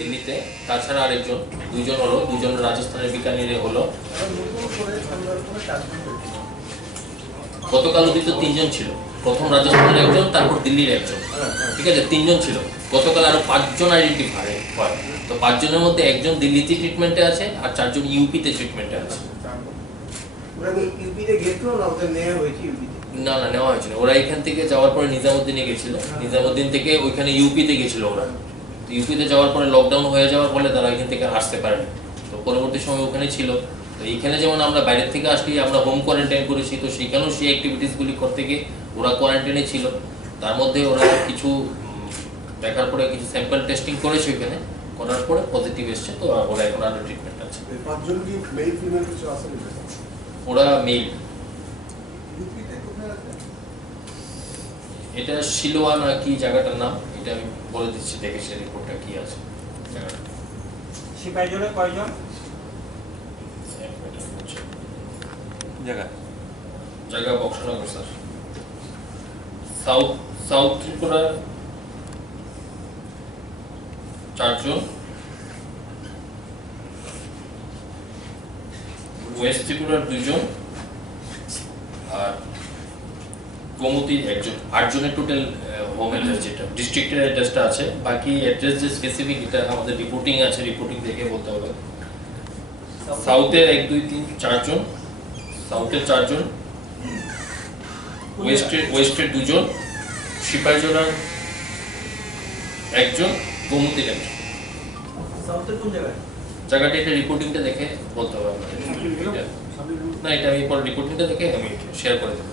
দিল্লিতে, তাছাড়া আরেকজন, দুইজন হলো, দুইজন রাজস্থানের বিকানিরে হলো। গতকাল অবধি তো 3 জন ছিল, প্রথম রাজস্থানের একজন, তারপর দিল্লির একজন, ঠিক আছে, 3 জন ছিল। গতকাল আরো 5 জন আইডেন্টিফাই হয়। তো 5 জনের মধ্যে একজন দিল্লিতে ট্রিটমেন্টে আছে আর 4 জন ইউপিতে ট্রিটমেন্টে আছে। না না, নেওয়া হয়েছিল। ওরা এখান থেকে যাওয়ার পরে নিজামুদ্দিনে গেছিল, নিজামুদ্দিন থেকে ওইখানে ইউপিতে গেছিল ওরা। ইউপিতে যাওয়ার পরে লকডাউন হয়ে যাওয়ার ফলে তারা এখান থেকে আসতে পারেনি, তো পরবর্তী সময় ওখানে ছিল। তো এইখানে যেমন আমরা বাইরের থেকে আসলে আমরা হোম কোয়ারেন্টাইন করেছি, তো সেখানেও সেই অ্যাক্টিভিটিসগুলি করতে গিয়ে ওরা কোয়ারেন্টাইনে ছিল। তার মধ্যে ওরা কিছু দেখার পরে কিছু স্যাম্পল টেস্টিং করেছে ওইখানে, করার পরে পজিটিভ এসছে। তো ওরা এখন আন্ডার ট্রিটমেন্ট আছে। ওরা মেল। এটা শিলোয়া না কি জায়গাটার নাম, এটা আমি বলে দিচ্ছি, দেখে সে রিপোর্টটা কি আছে জায়গাটা। সিপাহী জোড়ে কয়জন? জায়গা Boxanagar sir. South south Tripura 4 জন, ওয়েস্ট ত্রিপুরার 2 জন, আর গোমতীর 1 জন। 8 জনের টোটাল হোম অ্যাড্রেস, যেটা ডিস্ট্রিক্টের অ্যাড্রেসটা আছে। বাকি অ্যাড্রেস যে স্পেসিফিক, এটা আমাদের রিপোর্টিং আছে, রিপোর্টিং দেখে বলতে হবে। সাউথের 1 2 3 4 জন, সাউথের 4 জন, ওয়েস্টের 2 জন, সিপাহীজলার 1 জন, গোমতীর 1 জন। সাউথের কোন জায়গায়? জায়গাটা এটা রিপোর্টিংটা দেখে বলতে হবে আপনাদের। না, এটা আমি পরে রিপোর্টিংটা দেখে আমি শেয়ার করে দেবো।